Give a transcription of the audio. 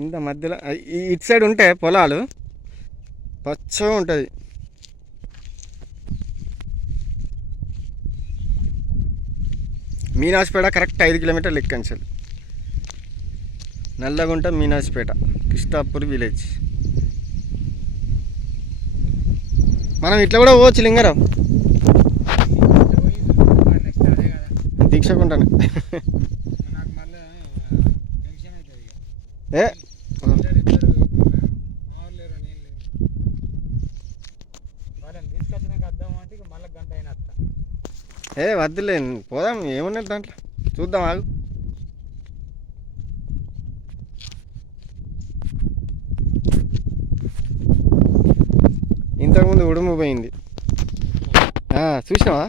ఇంత మధ్యలో ఇటు సైడ్ ఉంటే పొలాలు పచ్చగా ఉంటుంది. మీనాజ్పేట కరెక్ట్ 5 కిలోమీటర్లు ఎక్కించాలి. నల్లగుంట మీనాజ్పేట కిష్టాపూర్ విలేజ్. మనం ఇట్లా కూడా పోవచ్చు లింగారావు. దీక్షకుంటాను ఏ ఏ వద్దులే పోదాం, ఏమున్నది దాంట్లో చూద్దాం ఆగు. ఇంతకుముందు ఉడుము పోయింది చూసినావా?